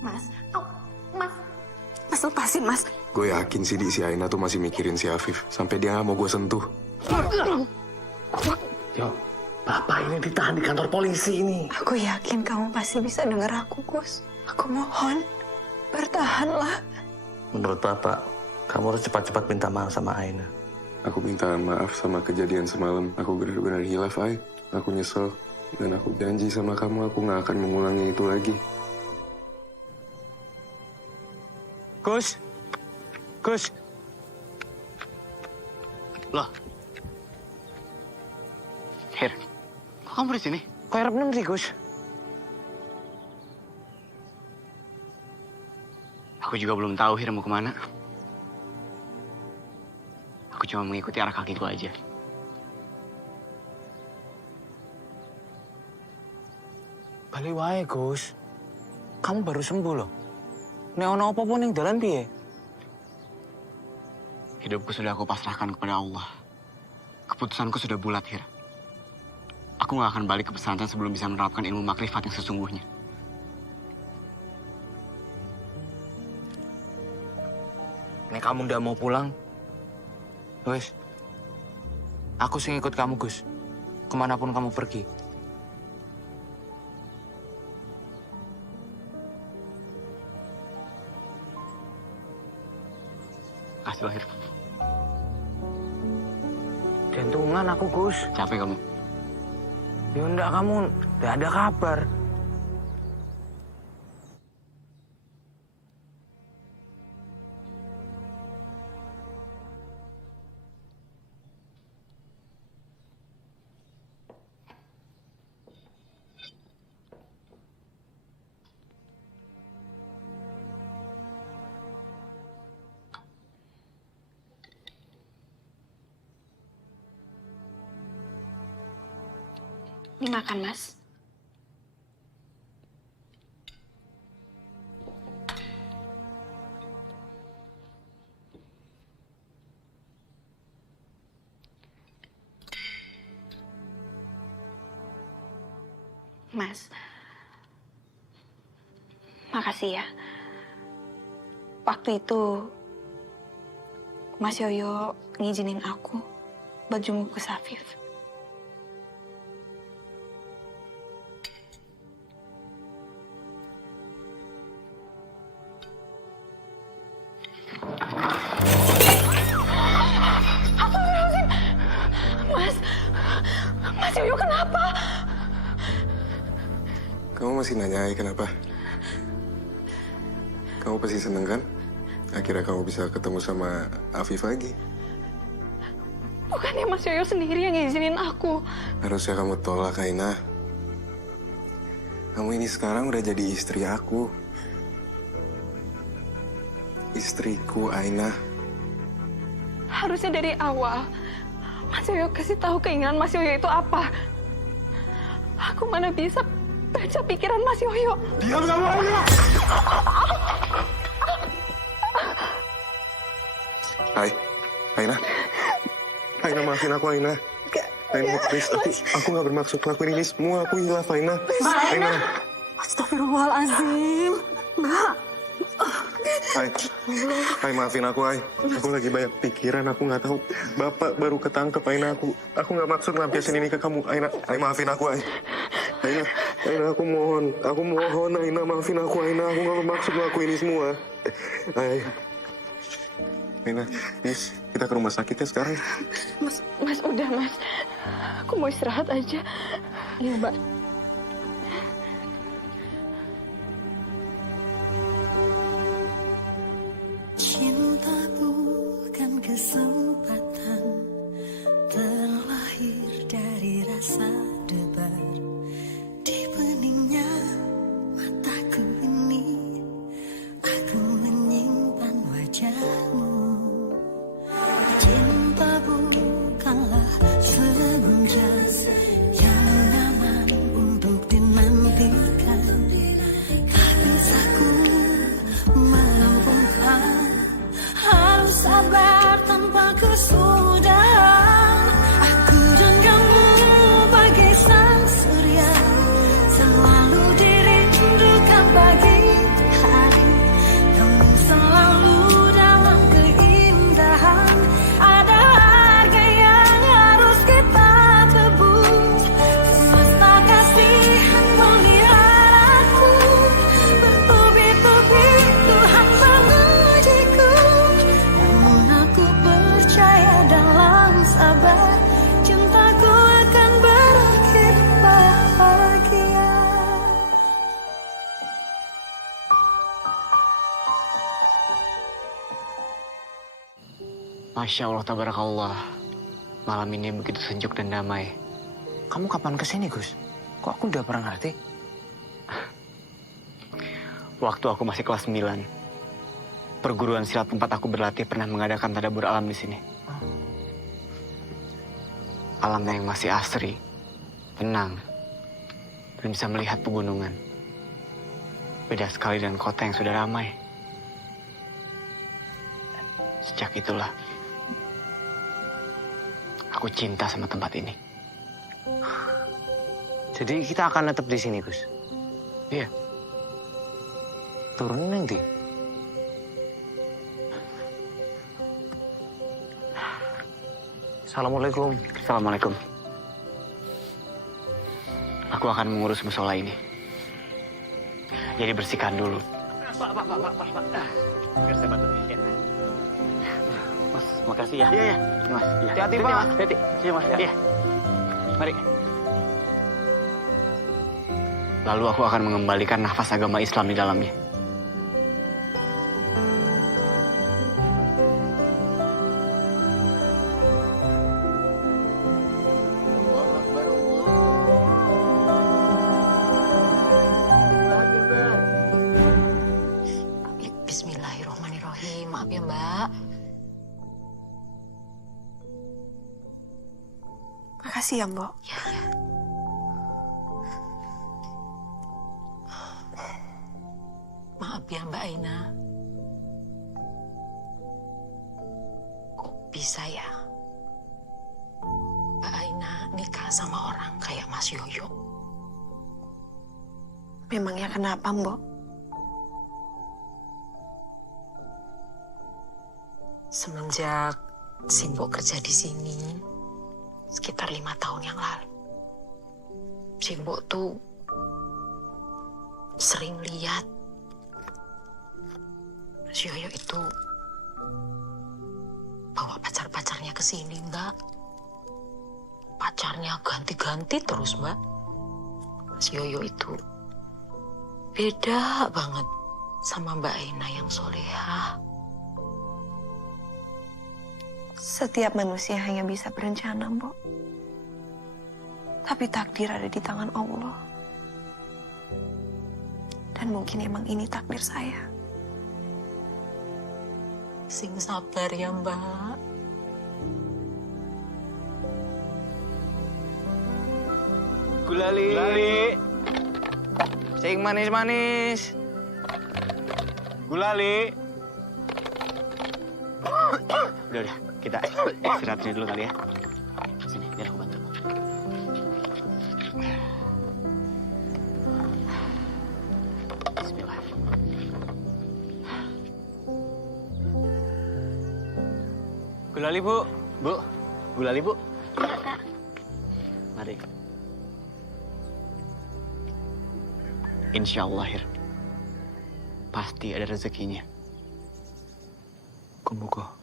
Mas, mas. Mas lepasin, Mas. Gue yakin sih si Aina tuh masih mikirin si Afif. Sampai dia gak mau gue sentuh. Yo, Bapak ini ditahan di kantor polisi ini. Aku yakin kamu pasti bisa dengar aku, Gus. Aku mohon, bertahanlah. Menurut Bapak, kamu harus cepat-cepat minta maaf sama Aina. Aku minta maaf sama kejadian semalam. Aku benar-benar hilaf, Ay. Aku nyesel. Dan aku janji sama kamu, aku gak akan mengulangi itu lagi. Gus. Loh. Hir, kok kamu di sini? Kok Arab nem sih, Gus? Aku juga belum tahu Hir mau kemana. Aku cuma mengikuti arah kakiku aja. Balik wae, Gus. Kamu baru sembuh loh. Nek ono apa pun yang jalan piye? Hidupku sudah aku pasrahkan kepada Allah. Keputusanku sudah bulat, Hir. Aku gak akan balik ke pesantren sebelum bisa menerapkan ilmu makrifat yang sesungguhnya. Nek kamu ndak mau pulang, wes. Aku sing ikut kamu, Gus. Kemanapun kamu pergi. Kasih lahir. Jantungan aku, Gus. Capek kamu? Ya ndak, kamu ndak ada kabar. Ini makan, Mas. Mas, makasih ya. Waktu itu, Mas Yoyo ngizinin aku buat jenguk ke Afif. Mas Yoyo kenapa? Kamu masih nanya, Ay, kenapa? Kamu pasti seneng kan? Akhirnya kamu bisa ketemu sama Afif lagi. Bukannya Mas Yoyo sendiri yang ngizinin aku. Harusnya kamu tolak, Aina. Kamu ini sekarang udah jadi istri aku. Istriku, Aina. Harusnya dari awal, Mas Yoyo kasih tahu keinginan Mas Yoyo itu apa. Aku mana bisa baca pikiran Mas Yoyo. Diam kamu, Aina! Hai, Aina. Aina, maafin aku, Aina. Aina, please. Aku gak bermaksud ngelakuin ini semua. Aku hilaf, Aina. Aina. Astagfirullahaladzim. Mbak. Hai, maafin aku, Hai. Aku lagi banyak pikiran, aku nggak tahu. Bapak baru ketangkep, Aina. Aku nggak maksud ngampiasin ini ke kamu, Aina. Hai, maafin aku, Hai. Aina, aku mohon, Aina, maafin aku, Aina. Aku nggak bermaksud ngelakuin ini semua. Hai, Aina, please, kita ke rumah sakit ya sekarang. Mas, udah, Mas. Aku mau istirahat aja. Iya, Mbak. Cinta bukan kesempatan, terlahir dari rasa debar. Di beningnya mataku ini, aku menyimpan wajahmu. Cinta bukanlah senja yang aman Masya Allah, tabarakallah. Malam ini begitu sejuk dan damai. Kamu kapan kesini, Gus? Kok aku udah pernah ngerti? Waktu aku masih kelas 9, perguruan silat tempat aku berlatih pernah mengadakan tadabur alam di sini. Alam yang masih asri, tenang, dan bisa melihat pegunungan. Beda sekali dengan kota yang sudah ramai. Sejak itulah, aku cinta sama tempat ini. Jadi kita akan tetap di sini, Gus? Iya. Turun nanti? Assalamualaikum. Assalamualaikum. Aku akan mengurus musola ini. Jadi bersihkan dulu. Pak. Biar saya bantu. Ya. Mas, makasih ya. Iya. Mas, iya. Hati-hati, Pak. Hati-hati. Iya, Mas. Iya. Mari. Lalu aku akan mengembalikan nafas agama Islam di dalamnya. Bismillahirrahmanirrahim. Maaf ya, Mbak. Makasih ya, Mbok. Ya. Maaf ya, Mbak Aina. Kok bisa ya Mbak Aina nikah sama orang kayak Mas Yoyo? Memangnya kenapa, Mbok? Semenjak Simbo kerja di sini sekitar 5 tahun yang lalu, Simbo tuh sering lihat Mas Yoyo itu bawa pacar-pacarnya ke sini, Mbak. Pacarnya ganti-ganti terus, Mbak. Mas Yoyo itu beda banget sama Mbak Aina yang solehah. Setiap manusia hanya bisa berencana, Mbok. Tapi takdir ada di tangan Allah. Dan mungkin emang ini takdir saya. Sing sabar ya, Mbak. Gulali. Sing manis-manis. Gulali. Udah, kita istirahat dulu kali ya. Sini, biar aku bantu. Bismillah. Gulali, Bu. Bu, gulali, Bu. Mari. Insya Allah, Hir. Pasti ada rezekinya. Kumboko.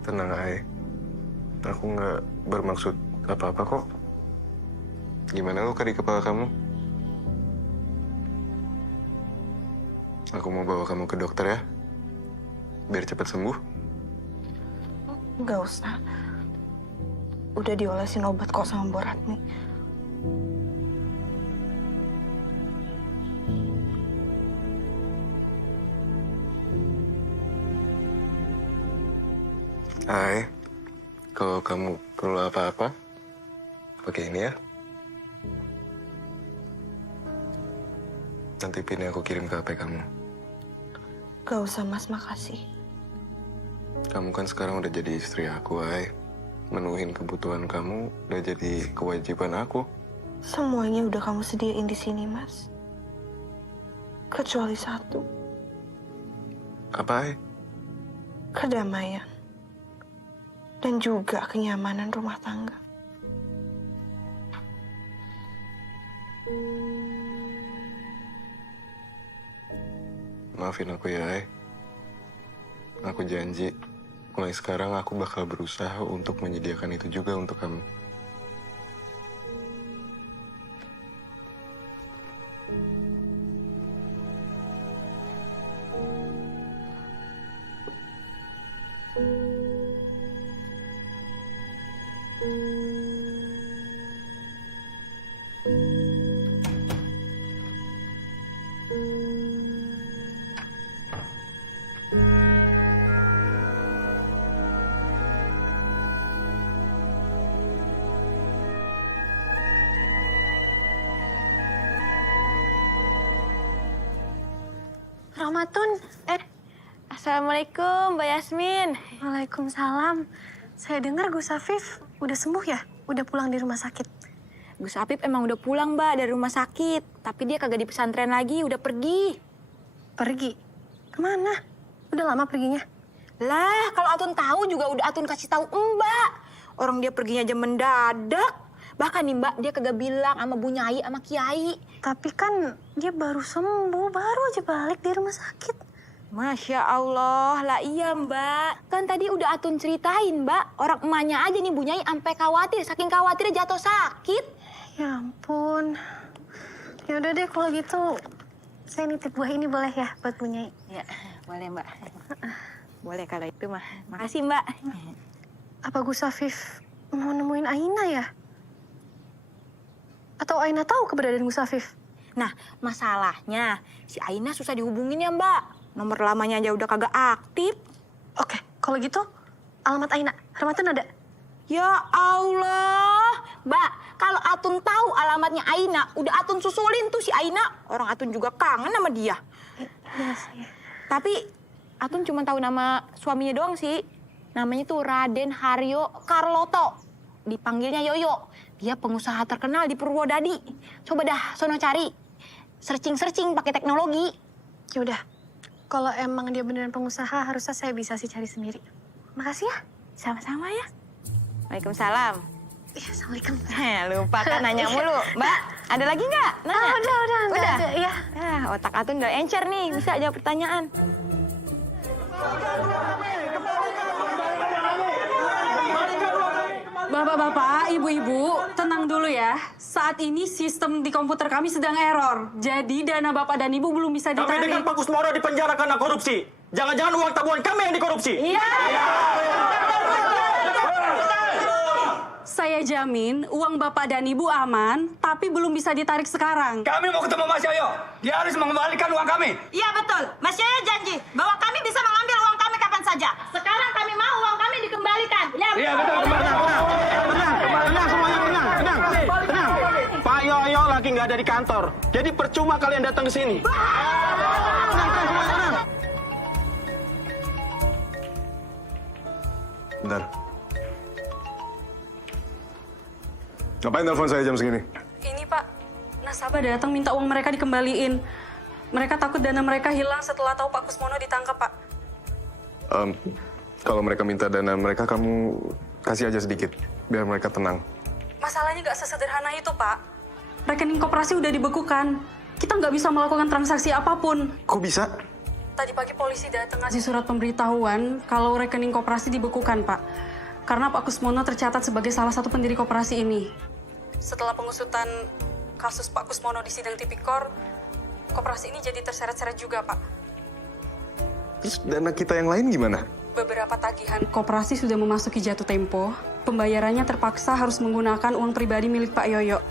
Tenang, Ai. Aku nggak bermaksud apa-apa kok. Gimana luka di kepala kamu? Aku mau bawa kamu ke dokter ya. Biar cepat sembuh. Nggak usah. Udah diolesin obat kok sama Mbok Ratmi. Hai, kalau kamu perlu apa-apa, pakai ini ya. Nanti pinnya aku kirim ke HP kamu. Gak usah, Mas. Makasih. Kamu kan sekarang udah jadi istri aku, Hai. Menuhin kebutuhan kamu udah jadi kewajiban aku. Semuanya udah kamu sediain di sini, Mas. Kecuali satu. Apa, Ai? Kedamaian. Dan juga kenyamanan rumah tangga. Maafin aku ya, Ai. Aku janji, mulai sekarang aku bakal berusaha untuk menyediakan itu juga untuk kamu. Rahmatun, Assalamualaikum, Mbak Yasmin. Waalaikumsalam. Saya dengar Gus Afif udah sembuh ya? Udah pulang di rumah sakit. Gus Apip emang udah pulang, Mbak, dari rumah sakit. Tapi dia kagak di pesantren lagi, udah pergi. Pergi? Kemana? Udah lama perginya? Lah, kalau Atun tahu juga udah Atun kasih tahu Mbak. Orang dia perginya aja mendadak. Bahkan nih Mbak, dia kagak bilang sama Bu Nyai sama Kiai. Tapi kan dia baru sembuh, baru aja balik dari rumah sakit. Masya Allah, lah iya Mbak. Kan tadi udah Atun ceritain Mbak. Orang emaknya aja nih Bu Nyai sampai khawatir, saking khawatirnya jatuh sakit. Ya ampun. Ya udah deh kalau gitu, saya nitip buah ini boleh ya buat Bu Nyai? Ya, boleh Mbak. Boleh kalau itu mah. Makasih Mbak. Apa Gus Afif mau nemuin Aina ya? Atau Aina tahu keberadaan Gus Afif? Nah, masalahnya si Aina susah dihubungin ya Mbak. Nomor lamanya aja udah kagak aktif. Oke, kalau gitu alamat Aina, Rahmatun ada? Ya Allah, Mbak, kalau Atun tahu alamatnya Aina, udah Atun susulin tuh si Aina. Orang Atun juga kangen sama dia. Iya sih. Tapi Atun cuma tahu nama suaminya doang sih. Namanya tuh Raden Haryo Karloto. Dipanggilnya Yoyo. Dia pengusaha terkenal di Purwodadi. Coba dah, sono cari. Searching-searching pakai teknologi. Ya udah, kalau emang dia beneran pengusaha, harusnya saya bisa sih cari sendiri. Makasih ya. Sama-sama ya. Waalaikumsalam. Iya, Assalamualaikum. Lupa kan nanya mulu. Mbak, ada lagi nggak? Nanya? Udah. Udah? Ada, ya. Otak Atun udah encer nih, bisa jawab pertanyaan. Bapak-bapak, ibu-ibu, tenang dulu ya. Saat ini sistem di komputer kami sedang error. Jadi dana bapak dan ibu belum bisa Kami ditarik. dengar Pak Kusmoro di penjara karena korupsi. Jangan-jangan uang tabungan kami yang dikorupsi. Iya. Saya jamin uang bapak dan ibu aman, tapi belum bisa ditarik sekarang. Kami mau ketemu Mas Yoyo. Dia harus mengembalikan uang kami. Iya betul. Mas Yoyo janji bahwa kami bisa mengambil uang kami kapan saja. Sekarang kami mau uang kami dikembalikan. Ya, Iya betul. Tenang semuanya, tenang. Pak Yoyo lagi nggak ada di kantor. Jadi percuma kalian datang ke sini. Bentar. Ngapain telepon saya jam segini? Ini Pak, nasabah datang minta uang mereka dikembaliin. Mereka takut dana mereka hilang setelah tahu Pak Kusmono ditangkap, Pak. Kalau mereka minta dana mereka, kamu kasih aja sedikit. Biar mereka tenang. Masalahnya nggak sesederhana itu, Pak. Rekening koperasi udah dibekukan. Kita nggak bisa melakukan transaksi apapun. Kok bisa? Tadi pagi polisi datang ngasih surat pemberitahuan kalau rekening koperasi dibekukan, Pak. Karena Pak Kusmono tercatat sebagai salah satu pendiri koperasi ini. Setelah pengusutan kasus Pak Kusmono di sidang tipikor, koperasi ini jadi terseret-seret juga, Pak. Terus dana kita yang lain gimana? Beberapa tagihan koperasi sudah memasuki jatuh tempo. Pembayarannya terpaksa harus menggunakan uang pribadi milik Pak Yoyo.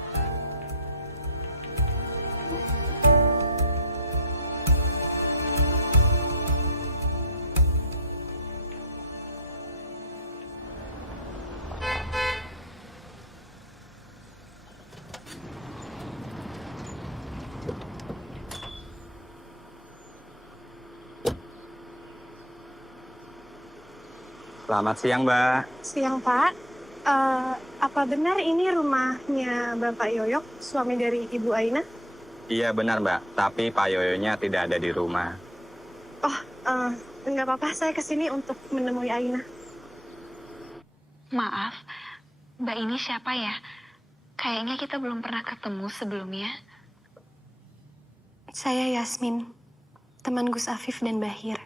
Selamat siang, Mbak. Siang, Pak. Apa benar ini rumahnya Bapak Yoyo, suami dari Ibu Aina? Iya benar, Mbak. Tapi Pak Yoyonya tidak ada di rumah. Oh, Nggak apa-apa, saya kesini untuk menemui Aina. Maaf, Mbak ini siapa ya? Kayaknya kita belum pernah ketemu sebelumnya. Saya Yasmin, teman Gus Afif dan Bahir.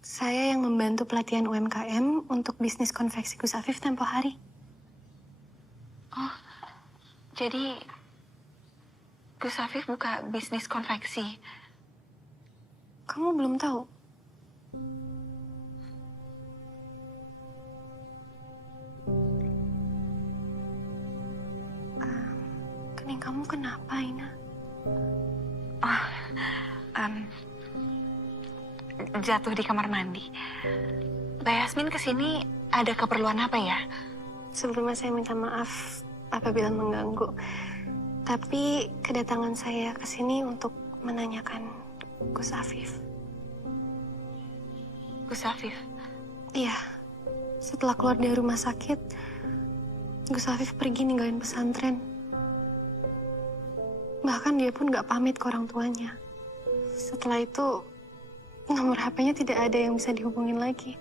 Saya yang membantu pelatihan UMKM untuk bisnis konveksi Gus Afif tempo hari. Oh, jadi Gus Afif buka bisnis konveksi. Kamu belum tahu? Kening kamu kenapa, Aina? Oh, jatuh di kamar mandi. Mbak Yasmin kesini ada keperluan apa ya? Sebelumnya saya minta maaf apabila mengganggu. Tapi kedatangan saya ke sini untuk menanyakan Gus Afif. Gus Afif? Iya. Setelah keluar dari rumah sakit, Gus Afif pergi ninggalin pesantren. Bahkan dia pun gak pamit ke orang tuanya. Setelah itu, nomor HP-nya tidak ada yang bisa dihubungin lagi.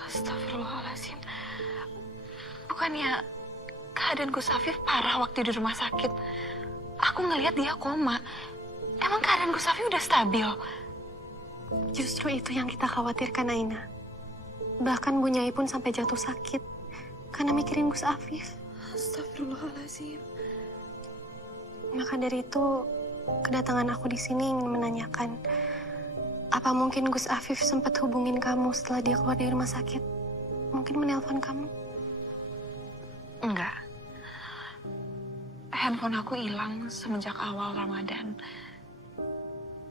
Astagfirullahaladzim. Bukannya keadaan Gus Afif parah waktu di rumah sakit? Aku ngelihat dia koma. Emang keadaan Gus Afif udah stabil? Justru itu yang kita khawatirkan, Aina. Bahkan Bu Nyai pun sampai jatuh sakit karena mikirin Gus Afif. Astagfirullahaladzim. Maka dari itu, kedatangan aku di sini ingin menanyakan, apa mungkin Gus Afif sempat hubungin kamu setelah dia keluar dari rumah sakit? Mungkin menelpon kamu? Enggak. Handphone aku hilang semenjak awal Ramadan.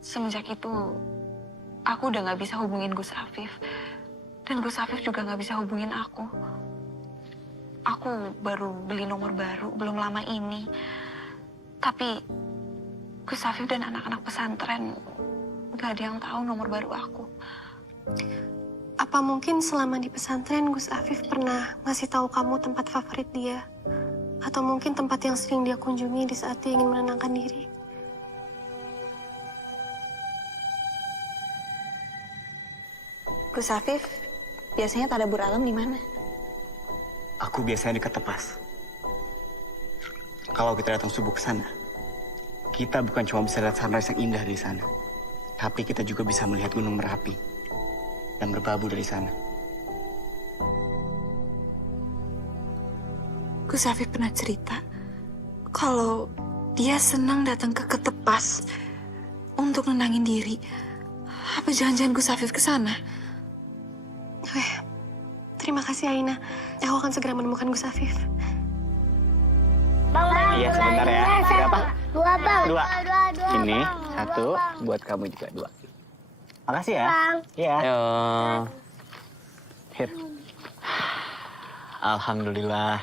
Semenjak itu, aku udah gak bisa hubungin Gus Afif. Dan Gus Afif juga gak bisa hubungin aku. Aku baru beli nomor baru, belum lama ini. Tapi Gus Afif dan anak-anak pesantren gak ada yang tahu nomor baru aku. Apa mungkin selama di pesantren Gus Afif pernah ngasih tahu kamu tempat favorit dia? Atau mungkin tempat yang sering dia kunjungi di saat dia ingin menenangkan diri? Gus Afif biasanya tadabur alam di mana? Aku biasanya dekat Tepas. Kalau kita datang subuh ke sana, kita bukan cuma bisa lihat sunrise yang indah dari sana, tapi kita juga bisa melihat Gunung Merapi dan berbabu dari sana. Gus Afif pernah cerita kalau dia senang datang ke Ketepas untuk nenangin diri. Apa jangan-jangan Gus Afif ke sana? Terima kasih, Aina. Aku akan segera menemukan Gus Afif. Iya, sebentar ya. Berapa? Dua, Bang. Dua. Dua. Ini satu, buat kamu juga dua. Makasih ya. Bang. Iya. Yo. Hir. Alhamdulillah.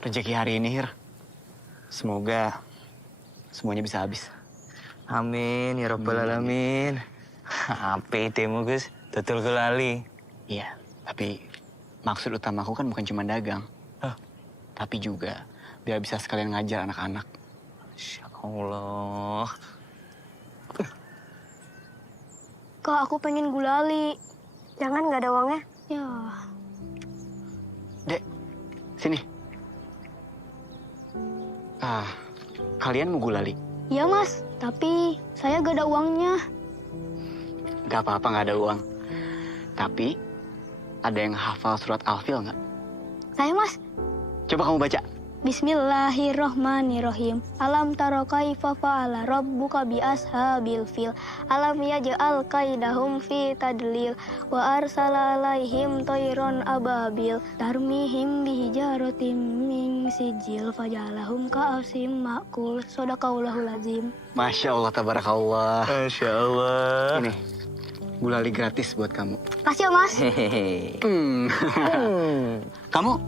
Rezeki hari ini, Hir. Semoga semuanya bisa habis. Amin ya rabbal alamin. Apa itemu Gus? Tutul kelali. Iya, tapi maksud utamaku kan bukan cuma dagang. Tapi juga biar bisa sekalian ngajar anak-anak. Masya Allah. Kak, aku pengen gulali. Jangan, nggak ada uangnya. Ya. Dek, sini. Kalian mau gulali? Iya, Mas. Tapi saya gak ada uangnya. Gak apa-apa, gak ada uang. Tapi, ada yang hafal surat Al-Fil nggak? Saya, Mas. Coba kamu baca. Bismillahirrohmanirrohim. Alam taro kaifa fa'ala rabbuka bi ashabil fil. Alam yaj'al kaidahum fi tadlil. Wa arsala alaihim tayron ababil. Tarmihim bihijaratim min sijil. Fajalahum ka'asim ma'kul. Sodaqallahul azim. Masya Allah, tabarakallah. Masya Allah. Ini, gulali gratis buat kamu. Kasih ya, Mas. Hehehe. Kamu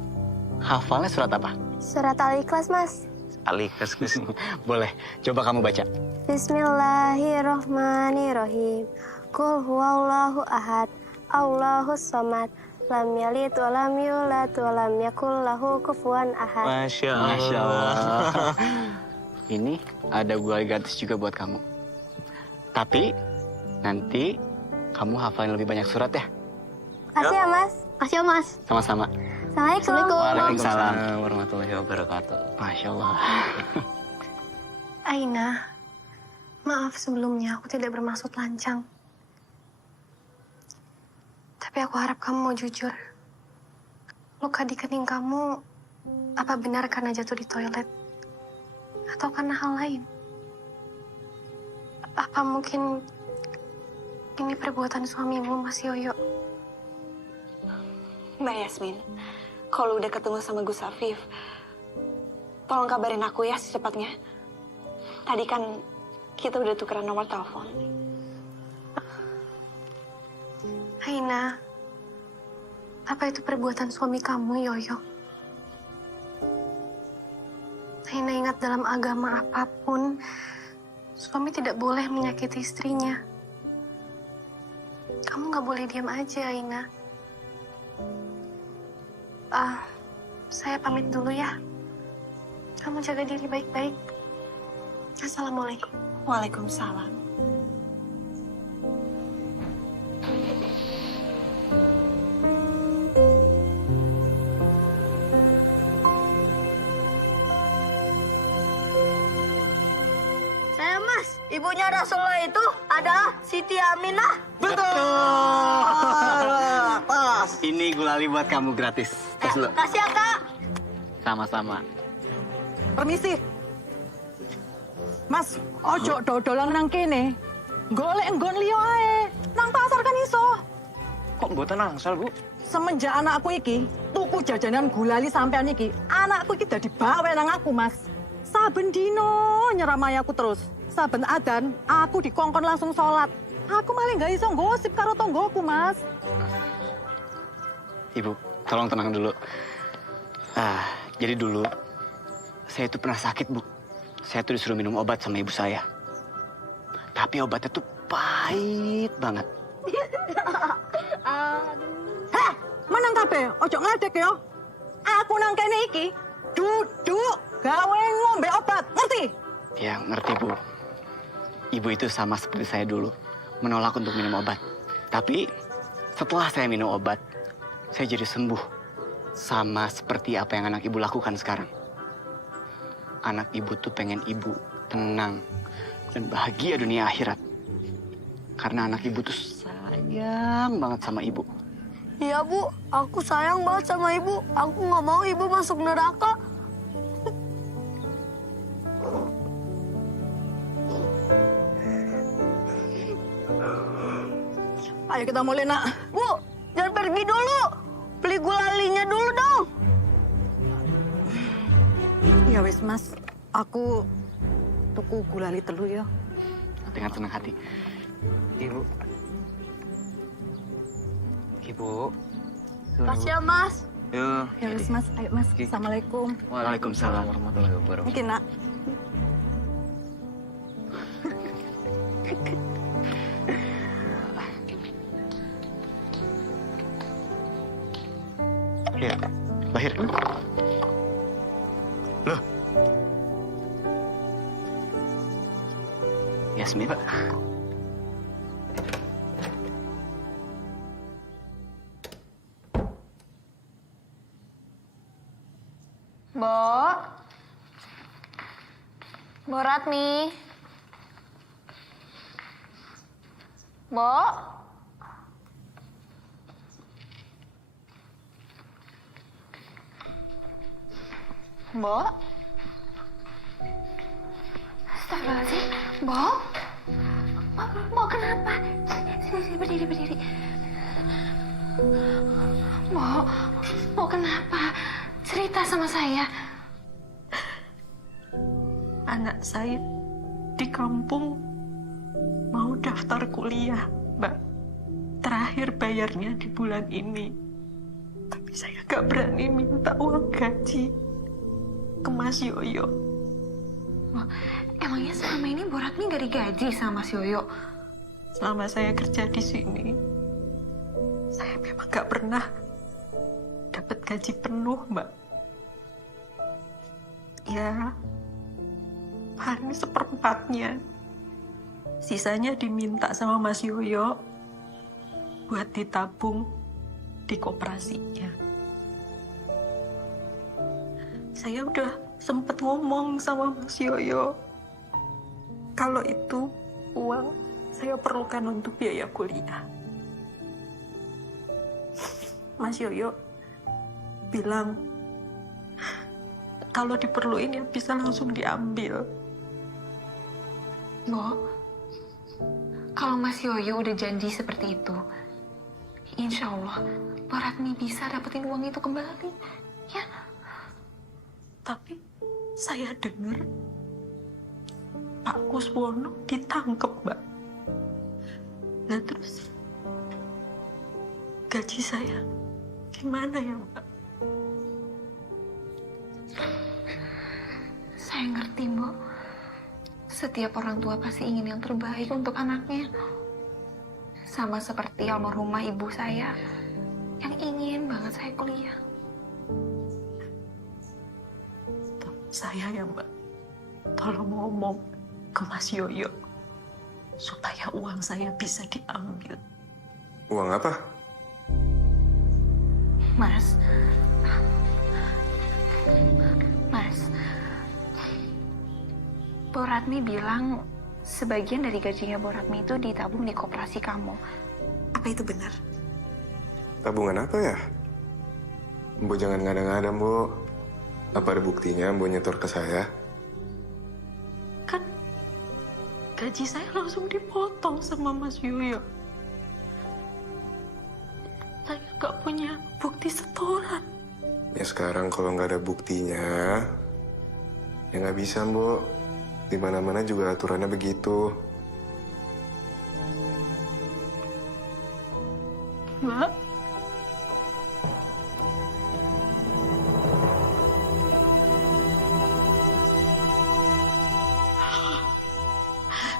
hafalnya surat apa? Surat Al-Ikhlas, Mas. Alikas Gus. Boleh, coba kamu baca. Bismillahirrohmanirrohim. Qul huwallahu ahad. Allahus samad. Lam yalid wa lam yulad wa lam yakul lahu kufuwan ahad. Masya Allah. Masya Allah. Ini ada gulali gratis juga buat kamu. Tapi Nanti kamu hafalin lebih banyak surat ya. Kasih ya, Mas. Kasih ya, Mas. Sama-sama. Assalamualaikum. Waalaikumsalam warahmatullahi wabarakatuh. Masya Allah. Aina, maaf sebelumnya aku tidak bermaksud lancang. Tapi aku harap kamu mau jujur. Luka di kening kamu, apa benar karena jatuh di toilet? Atau karena hal lain? Apa mungkin ini perbuatan suamimu, Mas Yoyo? Mbak Yasmin, kalau udah ketemu sama Gus Afif, tolong kabarin aku ya secepatnya. Tadi kan kita udah tukeran nomor telepon. Aina, apa itu perbuatan suami kamu, Yoyo? Aina ingat dalam agama apapun, suami tidak boleh menyakiti istrinya. Kamu nggak boleh diam aja, Aina. Saya pamit dulu ya. Kamu jaga diri baik-baik. Assalamualaikum. Waalaikumsalam. Saya, Mas. Ibunya Rasulullah itu adalah Siti Aminah. Pas. Ini gulali buat kamu gratis. Tes dulu. Kasih ya, Kak. Sama-sama. Permisi. Mas, ojo dodolan nang kene. Golek nggon liya ae. Nang pasar kan iso. Kok mboten angsal, Bu? Semenjak anakku iki tuku jajanan gulali sampean iki, anakku iki dadi bawe nang aku, Mas. Saben dino nyeramai aku terus. Saben adan, aku dikongkon langsung sholat. Aku malah nggak iso gosip karo tonggoku, Mas. Ibu, tolong tenang dulu. Jadi dulu saya itu pernah sakit, Bu. Saya tuh disuruh minum obat sama ibu saya. Tapi obatnya tuh pahit banget. Heh, menang kabeh, ojo ngadek ya. Aku nang kene iki duduk gawe ngombe obat, ngerti? Ya, ngerti, Bu. Ibu itu sama seperti saya dulu, menolak untuk minum obat. Tapi setelah saya minum obat, saya jadi sembuh. Sama seperti apa yang anak ibu lakukan sekarang. Anak ibu tuh pengen ibu tenang dan bahagia dunia akhirat. Karena anak ibu tuh sayang banget sama ibu. Iya, Bu. Aku sayang banget sama ibu. Aku nggak mau ibu masuk neraka. Ayo kita mulai, Nak. Bu, jangan pergi dulu. Beli gulalinya dulu dong. Ya wis, Mas. Aku tuku gulali telu ya. Dengan senang hati. Ibu. Ibu. Kasih ya, Mas. Yuk. Ya wis, Mas. Ayo, Mas. Assalamualaikum. Waalaikumsalam warahmatullahi wabarakatuh. Mungkin, Nak. Ya, lahir. Loh. Yasmin, Pak. Bo Ratmi. Bo. Bo. Astagfirullahaladzim. Bo. Bo kenapa? Sini, berdiri. Bo kenapa? Cerita sama saya. Anak saya di kampung mau daftar kuliah, Mbak. Terakhir bayarnya di bulan ini. Tapi saya gak berani minta uang gaji ke Mas Yoyo. Loh, emangnya selama ini Bu Ratmi gak digaji sama Mas Yoyo? Selama saya kerja di sini, saya memang gak pernah dapat gaji penuh, Mbak. Ya, paling seperempatnya Sisanya diminta sama Mas Yoyo buat ditabung di koperasinya. Saya udah sempet ngomong sama Mas Yoyo kalau itu uang saya perlukan untuk biaya kuliah. Mas Yoyo bilang kalau diperluin ya bisa langsung diambil. Bo, kalau Mas Yoyo udah janji seperti itu, insya Allah Mbak Ratmi bisa dapetin uang itu kembali. Ya. Tapi saya dengar Pak Kuswono ditangkep, Mbak. Nah terus gaji saya gimana ya, Mbak? Saya ngerti, Mbok. Setiap orang tua pasti ingin yang terbaik untuk anaknya. Sama seperti almarhumah ibu saya yang ingin banget saya kuliah. Saya ya, Mbak, tolong ngomong ke Mas Yoyo supaya uang saya bisa diambil. Uang apa? Mas, Bu Ratmi bilang sebagian dari gajinya Bu Ratmi itu ditabung di koperasi kamu. Apa itu benar? Tabungan apa ya? Mbok jangan ngada-ngada, Mbok. Apa ada buktinya Mbok nyetor ke saya? Kan gaji saya langsung dipotong sama Mas Yoyo. Saya nggak punya bukti setoran. Ya sekarang kalau nggak ada buktinya, ya nggak bisa, Mbok. Di mana-mana juga aturannya begitu. Mbak?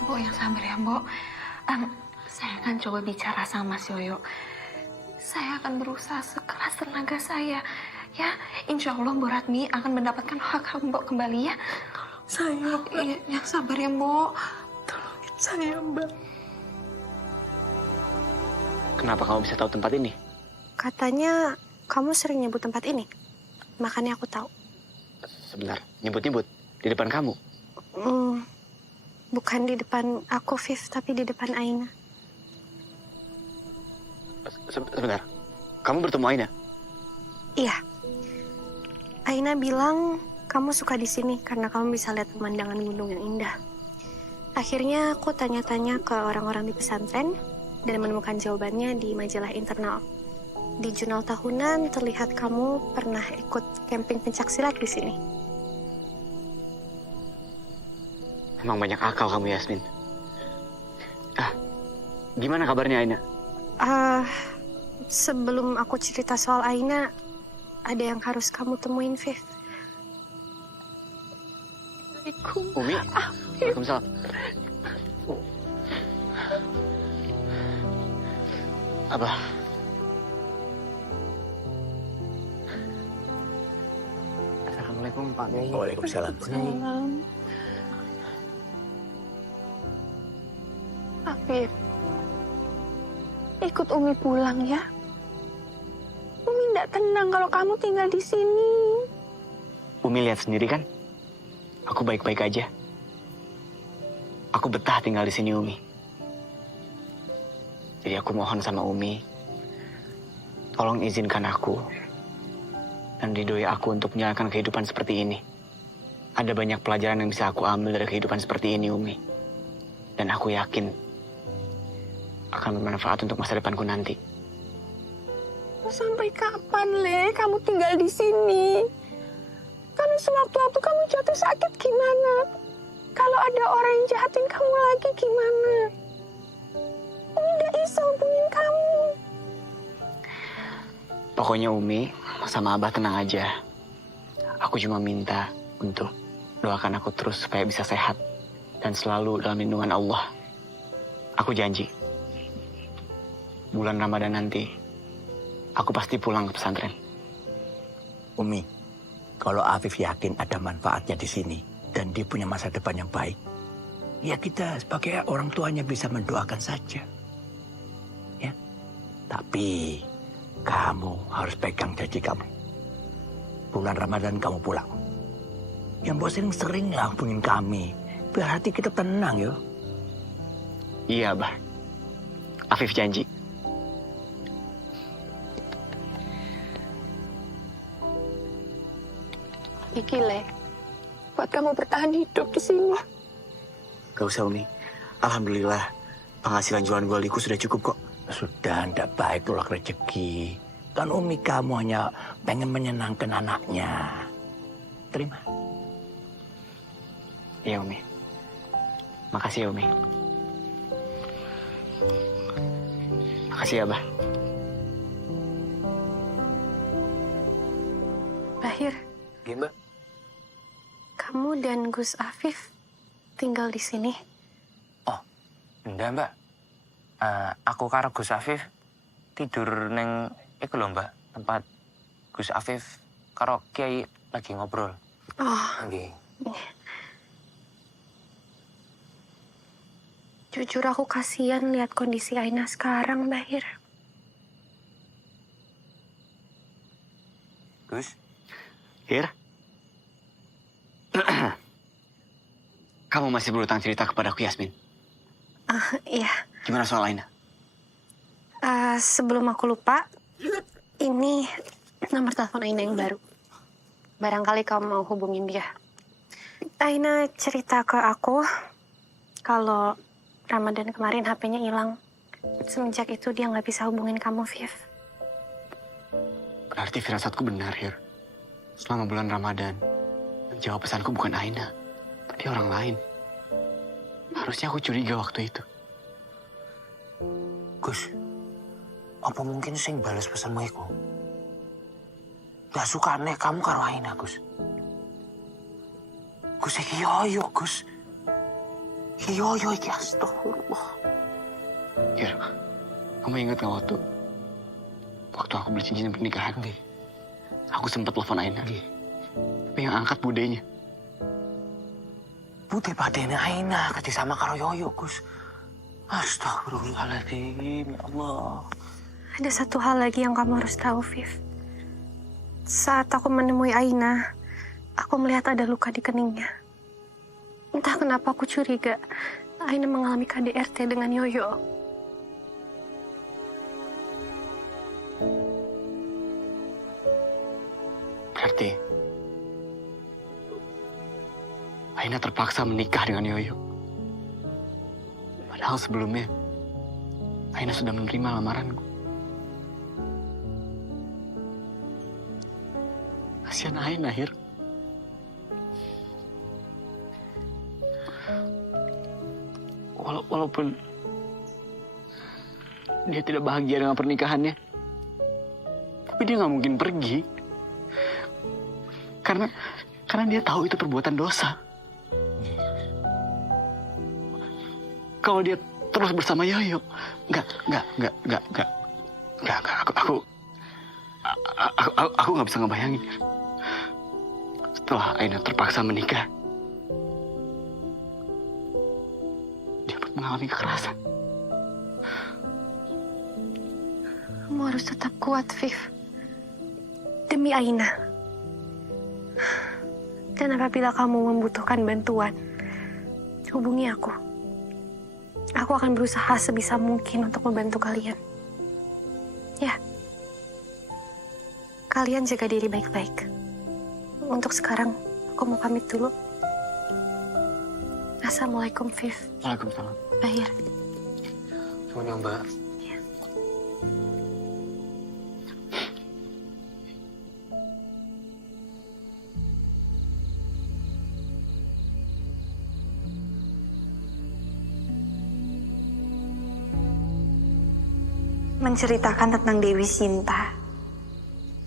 Mbok yang sabar ya, Mbok. Saya akan coba bicara sama Mas Yoyo. Saya akan berusaha sekeras tenaga saya. Ya, insya Allah Mbok Ratmi akan mendapatkan hak Mbok kembali ya. Saya, Mbak. Yang sabar ya, Mbok. Tolongin saya, Mbak. Kenapa kamu bisa tahu tempat ini? Katanya kamu sering nyebut tempat ini. Makanya aku tahu. Sebentar, nyebut-nyebut di depan kamu. Bukan di depan aku, Viv, tapi di depan Aina. Sebentar, kamu bertemu Aina? Iya. Aina bilang kamu suka di sini karena kamu bisa lihat pemandangan gunung yang indah. Akhirnya aku tanya-tanya ke orang-orang di pesantren dan menemukan jawabannya di majalah internal. Di jurnal tahunan terlihat kamu pernah ikut camping pencaksilat di sini. Emang banyak akal kamu, Yasmin. Gimana kabarnya Aina? Sebelum aku cerita soal Aina, ada yang harus kamu temuin, Viv. Umi? Waalaikumsalam. Apa? Assalamualaikum Pak Kiai. Waalaikumsalam. Afif, ikut Umi pulang ya. Umi nggak tenang kalau kamu tinggal di sini. Umi lihat sendiri kan? Aku baik-baik aja. Aku betah tinggal di sini, Umi. Jadi aku mohon sama Umi, tolong izinkan aku dan ridhoi aku untuk menjalankan kehidupan seperti ini. Ada banyak pelajaran yang bisa aku ambil dari kehidupan seperti ini, Umi. Dan aku yakin akan bermanfaat untuk masa depanku nanti. Sampai kapan, Le, kamu tinggal di sini? Kalau sewaktu-waktu kamu jatuh sakit gimana? Kalau ada orang yang jahatin kamu lagi gimana? Umi nggak bisa hubungin kamu. Pokoknya Umi sama Abah tenang aja. Aku cuma minta untuk doakan aku terus supaya bisa sehat dan selalu dalam lindungan Allah. Aku janji, bulan Ramadan nanti, aku pasti pulang ke pesantren. Umi, kalau Afif yakin ada manfaatnya di sini dan dia punya masa depan yang baik, ya kita sebagai orang tuanya bisa mendoakan saja. Ya. Tapi kamu harus pegang janji kamu. Bulan Ramadan kamu pulang. Yang bos sering lah hubungin kami. Biar hati kita tenang yo. Iya, Abah. Afif janji. Iki, Le, buat kamu bertahan hidup di sini. Gak usah, Umi. Alhamdulillah, penghasilan jualan goliku sudah cukup kok. Sudah ndak baik tolak rezeki. Kan Umi kamu hanya pengen menyenangkan anaknya. Terima. Iya, Umi. Makasih ya, Umi. Makasih ya, Abah. Bahir, Gimana? kamu dan Gus Afif tinggal di sini? Enggak, Mbak. Aku karo Gus Afif tidur neng iku lho, Mbak. Tempat Gus Afif karo Kiai lagi ngobrol. Oh, Nggih. jujur aku kasihan lihat kondisi Aina sekarang, Bahir. Gus, Hir? Kamu masih berutang cerita kepadaku, Yasmin. Iya. Gimana soal Aina? Sebelum aku lupa, ini nomor telepon Aina yang baru. Barangkali kamu mau hubungin dia. Aina cerita ke aku kalau Ramadan kemarin HP-nya hilang. Semenjak itu dia nggak bisa hubungin kamu, Viv. Berarti firasatku benar, Hir. Selama bulan Ramadan, menjawab pesanku bukan Aina, tapi orang lain. Harusnya aku curiga waktu itu. Gus, apa mungkin sing balas pesanmu iku? Gak suka aneh kamu karo Aina, Gus. Gus, iki yoyo, Gus. Iki yoyo, iki astagfirullah. Hir, kamu ingat gak waktu aku beli cincin pernikahan? Aku sempat telepon Aina. Tapi yang angkat budenya. Bude padene Aina kati sama karo yoyo, Gus. Astagfirullahaladzim, ya Allah. Ada satu hal lagi yang kamu harus tahu, Viv. Saat aku menemui Aina, aku melihat ada luka di keningnya. Entah kenapa aku curiga Aina mengalami KDRT dengan Yoyo. Berarti Aina terpaksa menikah dengan Yoyo. Padahal sebelumnya Aina sudah menerima lamaranku. Kasihan Aina, Hir. Walaupun dia tidak bahagia dengan pernikahannya, tapi dia nggak mungkin pergi. Karena dia tahu itu perbuatan dosa. Kalau dia terus bersama Yoyo, enggak. Aku nggak bisa ngebayangin. Setelah Aina terpaksa menikah, dia pun mengalami kekerasan. Kamu harus tetap kuat, Viv. Demi Aina. Dan apabila kamu membutuhkan bantuan, hubungi aku. Aku akan berusaha sebisa mungkin untuk membantu kalian. Ya. Kalian jaga diri baik-baik. Untuk sekarang, aku mau pamit dulu. Assalamualaikum, Viv. Waalaikumsalam. Bahir. Semuanya, Mbak. Ya. Menceritakan tentang Dewi Sinta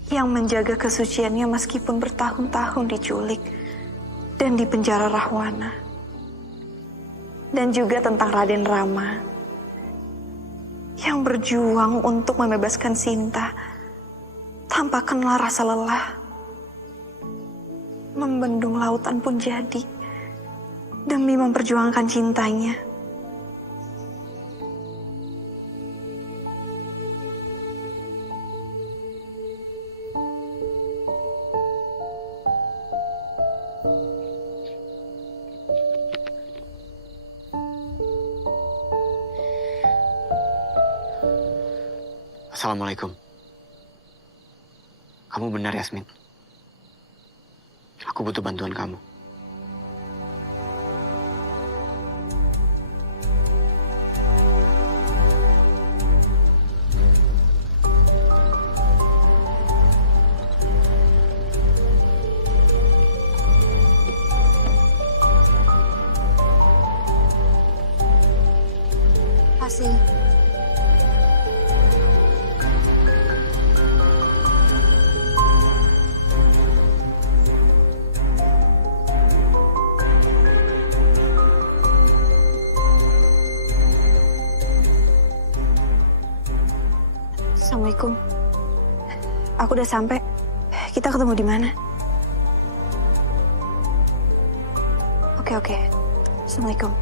yang menjaga kesuciannya meskipun bertahun-tahun diculik dan dipenjara Rahwana. Dan juga tentang Raden Rama yang berjuang untuk membebaskan Sinta tanpa kenal rasa lelah. Membendung lautan pun jadi demi memperjuangkan cintanya. Assalamualaikum. Kamu benar, Yasmin. Aku butuh bantuan kamu. Kasih. Assalamualaikum. Aku udah sampai. Kita ketemu di mana? Oke. Assalamualaikum.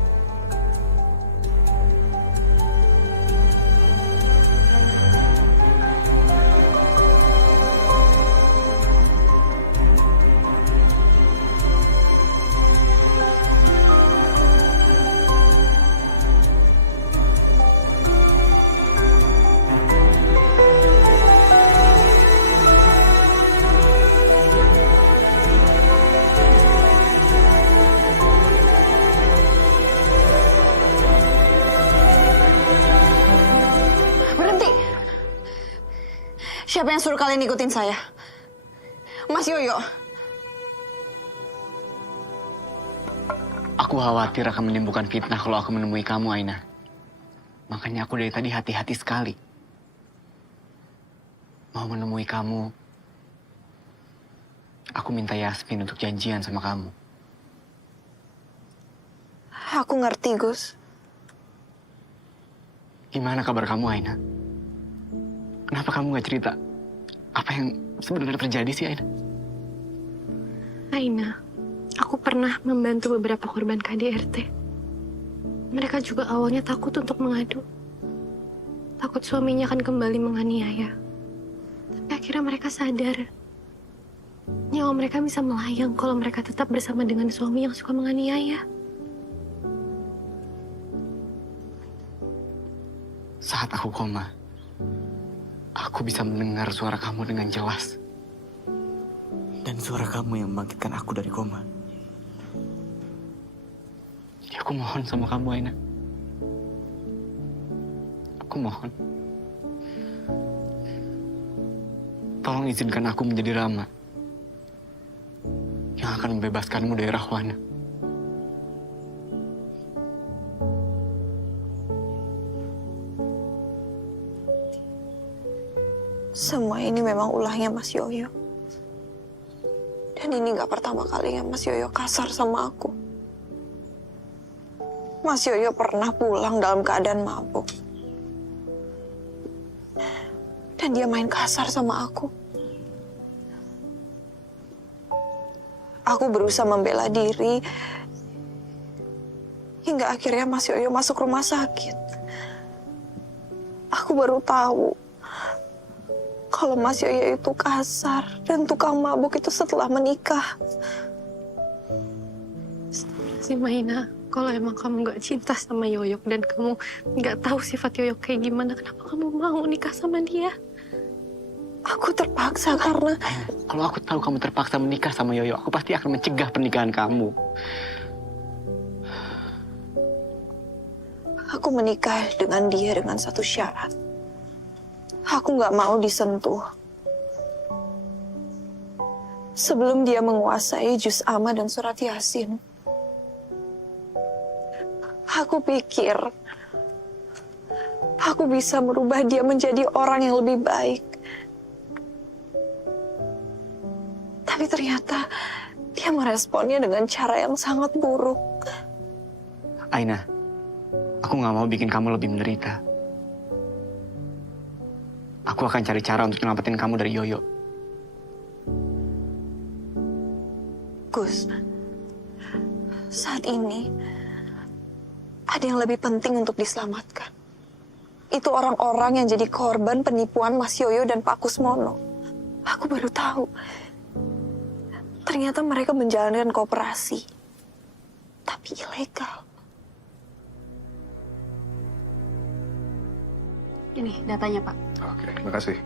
Siapa yang suruh kalian ikutin saya? Mas Yoyo. Aku khawatir akan menimbulkan fitnah kalau aku menemui kamu, Aina. Makanya aku dari tadi hati-hati sekali. Mau menemui kamu, aku minta Yasmin untuk janjian sama kamu. Aku ngerti, Gus. Gimana kabar kamu, Aina? Kenapa kamu gak cerita? Apa yang sebenarnya terjadi sih, Aina? Aina, aku pernah membantu beberapa korban KDRT. Mereka juga awalnya takut untuk mengadu. Takut suaminya akan kembali menganiaya. Tapi akhirnya mereka sadar. Nyawa mereka bisa melayang kalau mereka tetap bersama dengan suami yang suka menganiaya. Saat aku koma, aku bisa mendengar suara kamu dengan jelas. Dan suara kamu yang membangkitkan aku dari koma. Jadi aku mohon sama kamu, Aina. Aku mohon. Tolong izinkan aku menjadi Rama yang akan membebaskanmu dari Rahwana. Semua ini memang ulahnya Mas Yoyo. Dan ini gak pertama kalinya Mas Yoyo kasar sama aku. Mas Yoyo pernah pulang dalam keadaan mabuk. Dan dia main kasar sama aku. Aku berusaha membela diri. Hingga akhirnya Mas Yoyo masuk rumah sakit. Aku baru tahu kalau Mas Yoyo itu kasar dan tukang mabuk itu setelah menikah. Si Maina, kalau emang kamu gak cinta sama Yoyok dan kamu gak tahu sifat Yoyok kayak gimana, kenapa kamu mau nikah sama dia? Aku terpaksa karena... Kalau aku tahu kamu terpaksa menikah sama Yoyo, aku pasti akan mencegah pernikahan kamu. Aku menikah dengan dia dengan satu syarat. Aku gak mau disentuh. Sebelum dia menguasai juz amma dan surat Yasin. Aku pikir aku bisa merubah dia menjadi orang yang lebih baik. Tapi ternyata dia meresponnya dengan cara yang sangat buruk. Aina, aku gak mau bikin kamu lebih menderita. Aku akan cari cara untuk nyelamatin kamu dari Yoyo. Gus, Saat ini, ada yang lebih penting untuk diselamatkan. Itu orang-orang yang jadi korban penipuan Mas Yoyo dan Pak Kusmono. Aku baru tahu. Ternyata mereka menjalankan kooperasi. Tapi ilegal. Ini datanya, Pak. Oke, makasih.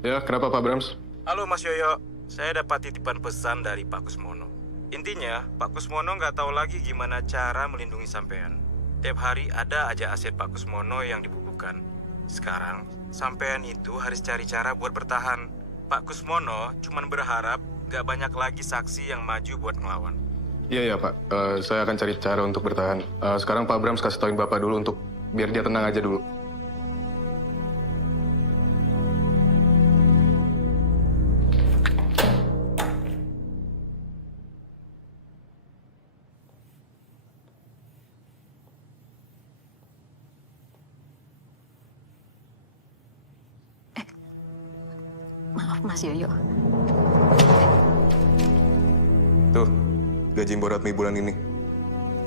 Ya, kenapa Pak Brams? Halo Mas Yoyo, saya dapat titipan pesan dari Pak Kusmono. Intinya, Pak Kusmono nggak tahu lagi gimana cara melindungi sampean. Tiap hari ada aja aset Pak Kusmono yang dibukukan. Sekarang, sampean itu harus cari cara buat bertahan. Pak Kusmono cuma berharap nggak banyak lagi saksi yang maju buat ngelawan. Iya, Pak. Saya akan cari cara untuk bertahan. Sekarang Pak Brams kasih tauin Bapak dulu untuk biar dia tenang aja dulu. Maaf, Mas Yoyo. Tuh, gaji Mbok Ratmi bulan ini.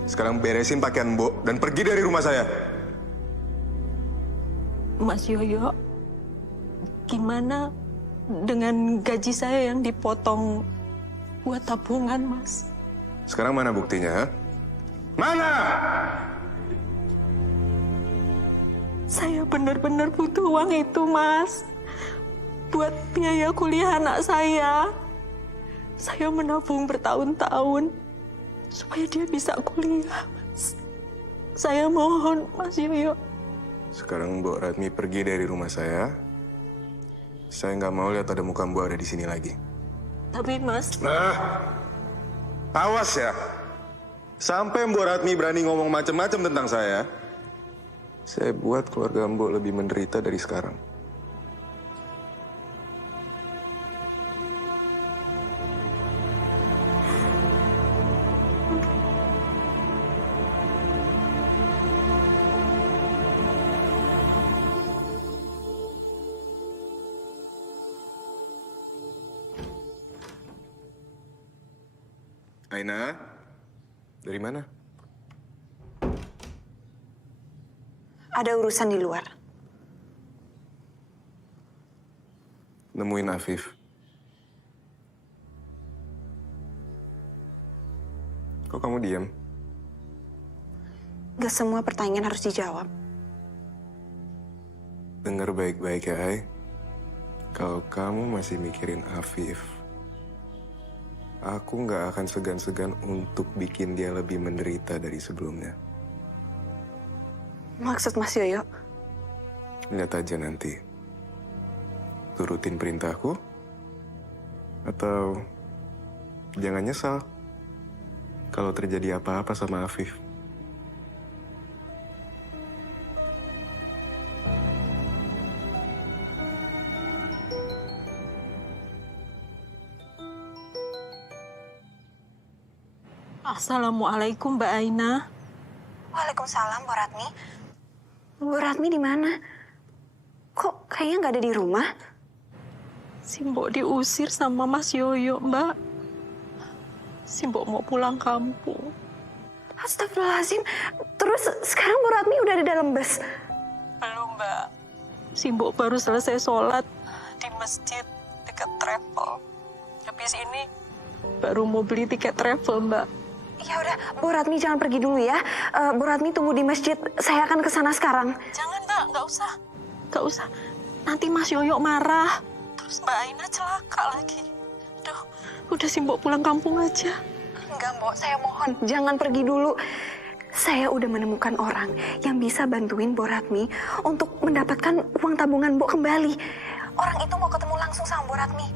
Sekarang beresin pakaian Mbok dan pergi dari rumah saya. Mas Yoyo, gimana dengan gaji saya yang dipotong buat tabungan, Mas? Sekarang mana buktinya, ha? Mana? Saya benar-benar butuh uang itu, Mas. Buat biaya kuliah anak saya. Saya menabung bertahun-tahun supaya dia bisa kuliah, Mas. Saya mohon, Mas Yoyo. Sekarang Mbok Ratmi pergi dari rumah saya. Saya nggak mau lihat ada muka Mbok ada di sini lagi. Tapi, Mas... Awas ya. Sampai Mbok Ratmi berani ngomong macam-macam tentang saya buat keluarga Mbok lebih menderita dari sekarang. Aina, dari mana? Ada urusan di luar. Nemuin Afif. Kok kamu diam? Gak semua pertanyaan harus dijawab. Dengar baik-baik ya, Ai. Kalau kamu masih mikirin Afif, aku nggak akan segan-segan untuk bikin dia lebih menderita dari sebelumnya. Maksud Mas Yoyo? Lihat aja nanti. Turutin perintahku? Atau jangan nyesal kalau terjadi apa-apa sama Afif. Assalamualaikum, Mbak Aina. Waalaikumsalam, Bu Ratmi. Bu Ratmi di mana? Kok kayaknya nggak ada di rumah? Si Mbok diusir sama Mas Yoyo, Mbak. Si Mbok mau pulang kampung. Astagfirullahaladzim. Terus sekarang Bu Ratmi udah ada dalam bus? Belum, Mbak. Si Mbok baru selesai sholat di masjid dekat travel. Habis ini baru mau beli tiket travel, Mbak. Ya udah, Bu Ratmi jangan pergi dulu ya. Bu Ratmi tunggu di masjid. Saya akan ke sana sekarang. Jangan, Mbak. Nggak usah. Nggak usah. Nanti Mas Yoyo marah. Terus Mbak Aina celaka lagi. Aduh, udah si Mbok pulang kampung aja. Enggak, Mbok. Saya mohon. Jangan pergi dulu. Saya udah menemukan orang yang bisa bantuin Bu Ratmi untuk mendapatkan uang tabungan Mbok kembali. Orang itu mau ketemu langsung sama Bu Ratmi.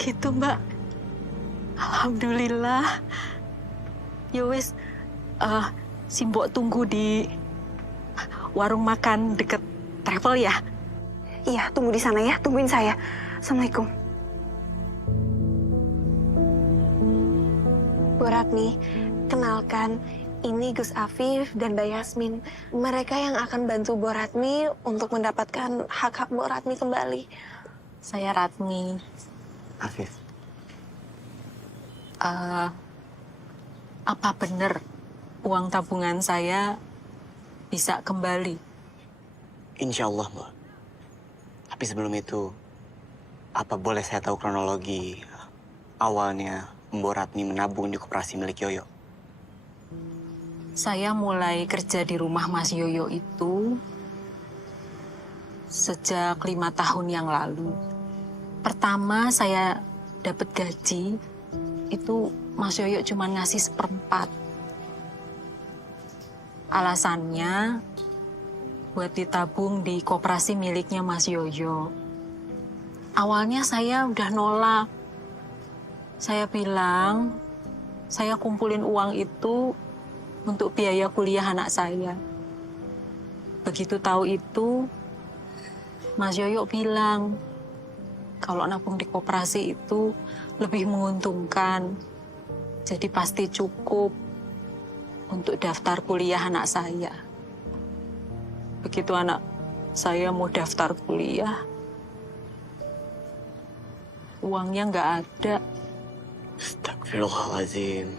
Gitu, Mbak. Alhamdulillah. Yowes, si Mbok tunggu di warung makan deket travel ya? Iya, tunggu di sana ya. Tungguin saya. Assalamualaikum. Bu Ratmi, kenalkan, ini Gus Afif dan Mbak Yasmin. Mereka yang akan bantu Bu Ratmi untuk mendapatkan hak-hak Bu Ratmi kembali. Saya Ratmi. Afif. Apa benar uang tabungan saya bisa kembali? Insya Allah, Mbak. Tapi sebelum itu, apa boleh saya tahu kronologi awalnya Mbak Ratmi menabung di koperasi milik Yoyo? Saya mulai kerja di rumah Mas Yoyo itu sejak 5 tahun yang lalu. Pertama saya dapat gaji, itu Mas Yoyo cuma ngasih 1/4. Alasannya buat ditabung di koperasi miliknya Mas Yoyo. Awalnya saya udah nolak. Saya bilang, saya kumpulin uang itu untuk biaya kuliah anak saya. Begitu tahu itu, Mas Yoyo bilang, kalau nabung di koperasi itu lebih menguntungkan. Jadi pasti cukup untuk daftar kuliah anak saya. Begitu anak saya mau daftar kuliah, uangnya nggak ada. Astagfirullahaladzim.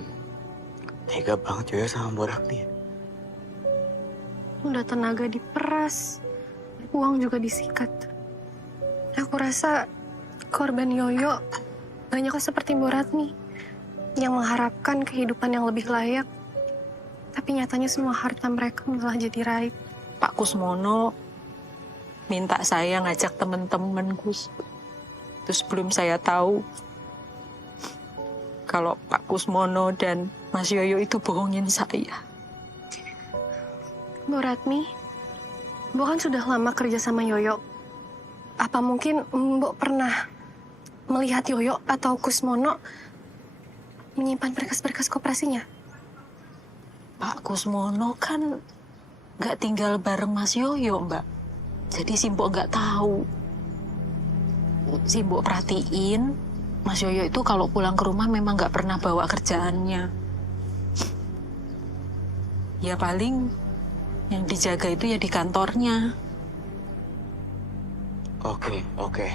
Tega banget Yoyo sama Mbak Ratmi. Udah tenaga diperas, uang juga disikat. Aku rasa korban Yoyo banyak seperti Mbak Ratmi yang mengharapkan kehidupan yang lebih layak. Tapi nyatanya semua harta mereka malah jadi raib. Pak Kusmono minta saya ngajak teman-teman Gus. Terus belum saya tahu kalau Pak Kusmono dan Mas Yoyo itu bohongin saya. Mbak Ratmi, Mbak kan sudah lama kerja sama Yoyo. Apa mungkin Mbak pernah melihat Yoyo atau Kusmono menyimpan berkas-berkas koperasinya? Pak Kusmono kan nggak tinggal bareng Mas Yoyo, Mbak. Jadi si Mbok nggak tahu. Si Mbok perhatiin, Mas Yoyo itu kalau pulang ke rumah memang nggak pernah bawa kerjaannya. Ya paling yang dijaga itu ya di kantornya. Oke.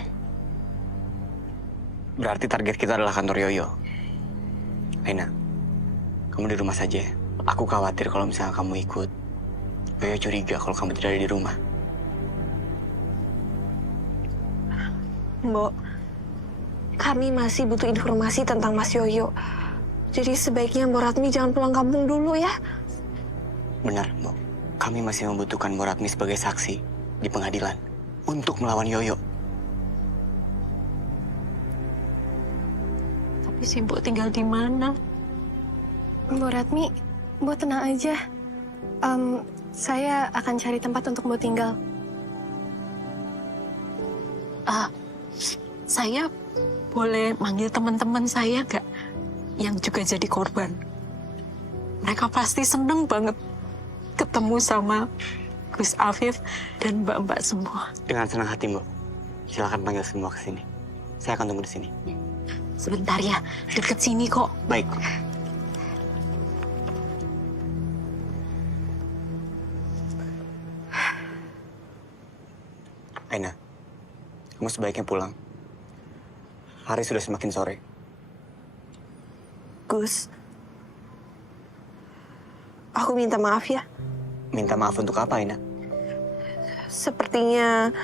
Berarti target kita adalah kantor Yoyo. Aina, kamu di rumah saja ya. Aku khawatir kalau misalnya kamu ikut. Yoyo curiga kalau kamu tidak ada di rumah. Mbok, kami masih butuh informasi tentang Mas Yoyo. Jadi sebaiknya Mbak Ratmi jangan pulang kampung dulu ya. Benar, Mbak. Kami masih membutuhkan Mbak Ratmi sebagai saksi di pengadilan untuk melawan Yoyo. Tapi si Mbok tinggal di mana? Mbak Ratmi, Mbak tenang aja. Saya akan cari tempat untuk Mbak tinggal. Saya boleh manggil teman-teman saya gak? Yang juga jadi korban. Mereka pasti seneng banget ketemu sama Gus Afif dan mbak-mbak semua. Dengan senang hati, Mbak. Silakan panggil semua ke sini. Saya akan tunggu di sini. Sebentar ya, deket sini kok. Baik. Aina, kamu sebaiknya pulang. Hari sudah semakin sore. Gus, aku minta maaf ya. Minta maaf untuk apa, Aina? Sepertinya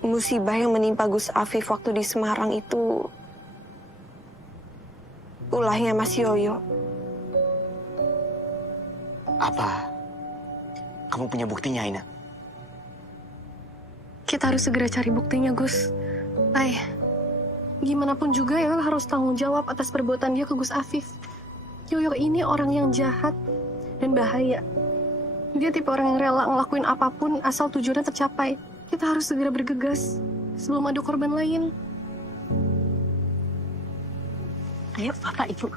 musibah yang menimpa Gus Afif waktu di Semarang itu ulahnya Mas Yoyo. Apa? Kamu punya buktinya, Aina? Kita harus segera cari buktinya, Gus. Gimana pun juga Yoyo harus tanggung jawab atas perbuatan dia ke Gus Afif. Yoyo ini orang yang jahat dan bahaya. Dia tipe orang yang rela ngelakuin apapun asal tujuannya tercapai. Kita harus segera bergegas sebelum ada korban lain. Ayo, Bapak, Ibu.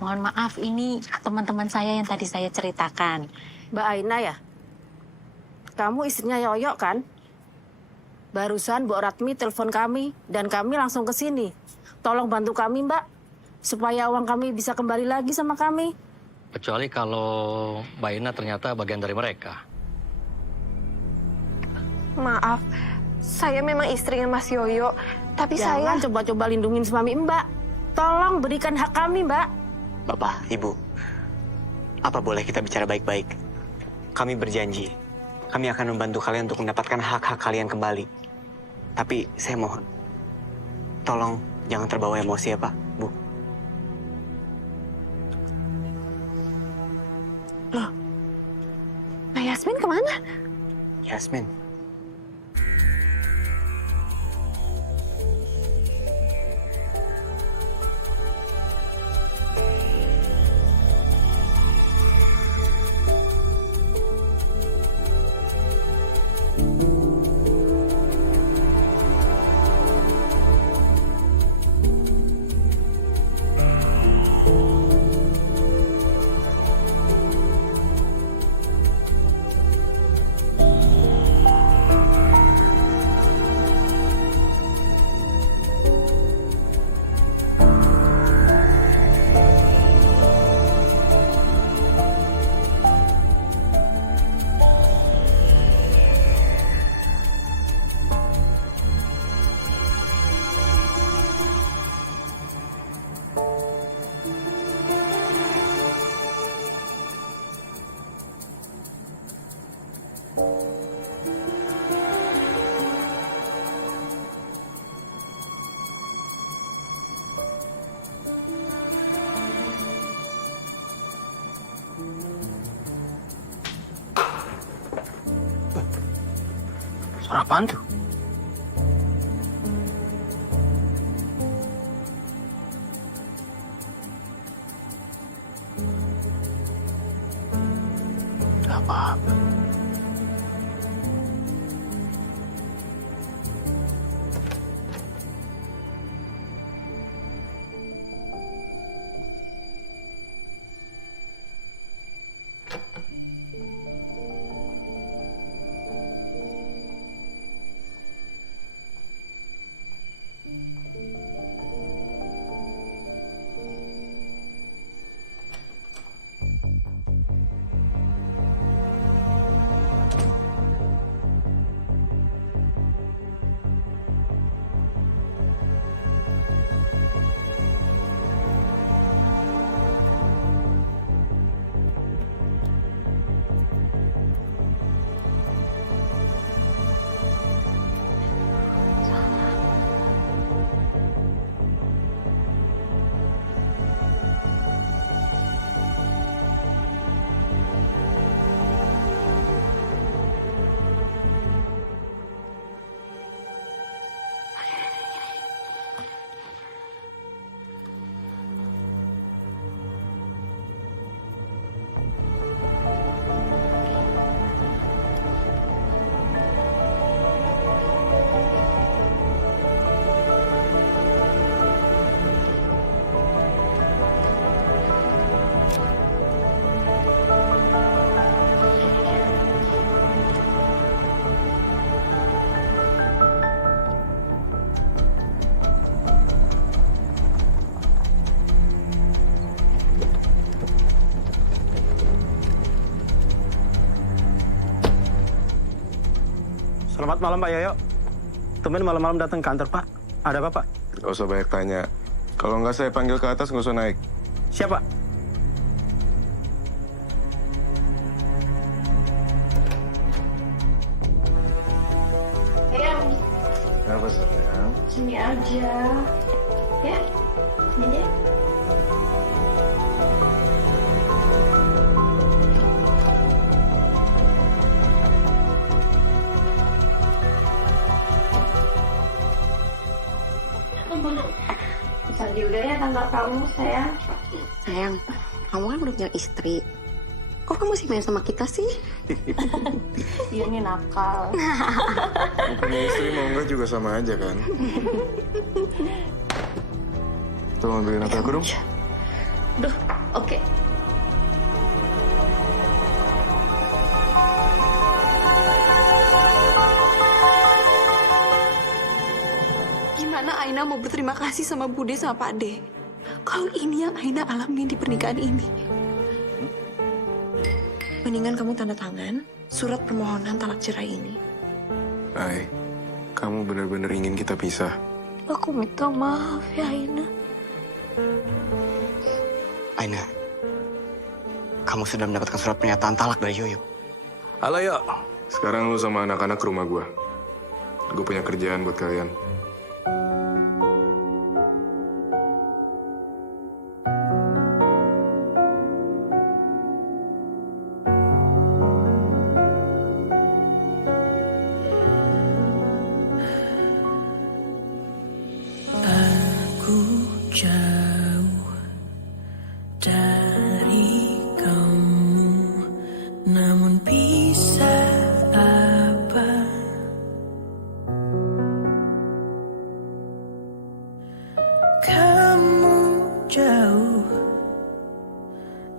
Mohon maaf, ini teman-teman saya yang tadi saya ceritakan. Mbak Aina ya? Kamu istrinya Yoyo kan? Barusan Mbak Ratmi telepon kami dan kami langsung ke sini. Tolong bantu kami, Mbak, supaya uang kami bisa kembali lagi sama kami. Kecuali kalau Mbak Ina ternyata bagian dari mereka. Maaf, Saya memang istrinya Mas Yoyo, tapi Jangan coba-coba lindungin suami Mbak. Tolong berikan hak kami, Mbak. Bapak, Ibu, apa boleh kita bicara baik-baik? Kami berjanji, kami akan membantu kalian untuk mendapatkan hak-hak kalian kembali. Tapi saya mohon, tolong jangan terbawa emosi ya Pak, Bu. Loh, Mbak Yasmin kemana? Yasmin. Suara apaan tuh? Gak apa-apa. Selamat malam Pak Yoyo. Tumben malam-malam datang ke kantor Pak. Ada apa Pak? Gak usah banyak tanya. Kalau nggak saya panggil ke atas, nggak usah naik. Siapa? Sayang, Apa sayang? sini aja. Ya, sini aja. Bisa juga ya tanggal kamu, sayang. Sayang, kamu kan udah punya istri. Kok kamu masih main sama kita sih? Iya nih nakal. Mau punya istri mau enggak juga sama aja kan? Tuh ambilin apa aku dong? Duh, oke. Gimana Aina mau berterima kasih sama Bude sama Pak De? Kalau ini yang Aina alami di pernikahan ini. Mendingan kamu tanda tangan surat permohonan talak cerai ini. Hai, kamu benar-benar ingin kita pisah? Aku minta maaf ya, Aina. Aina, kamu sudah mendapatkan surat pernyataan talak dari Yoyo. Halo, Yo. Sekarang lu sama anak-anak ke rumah gue. Gue punya kerjaan buat kalian. Aku jauh dari kamu, namun bisa apa? Kamu jauh,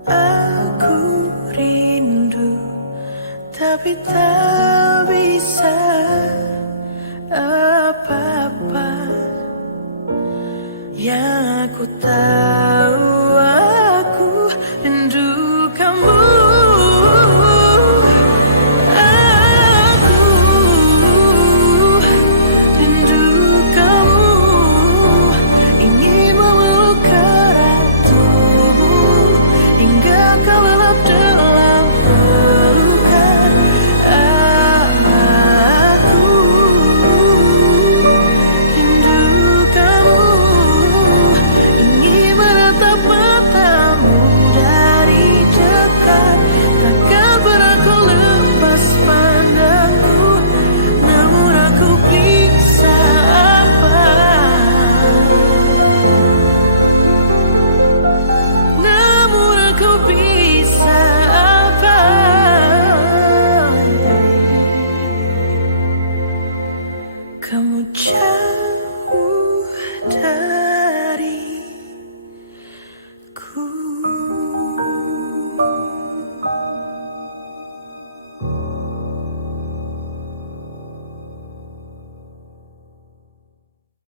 aku rindu, tapi tak bisa apa-apa. Yang aku tahu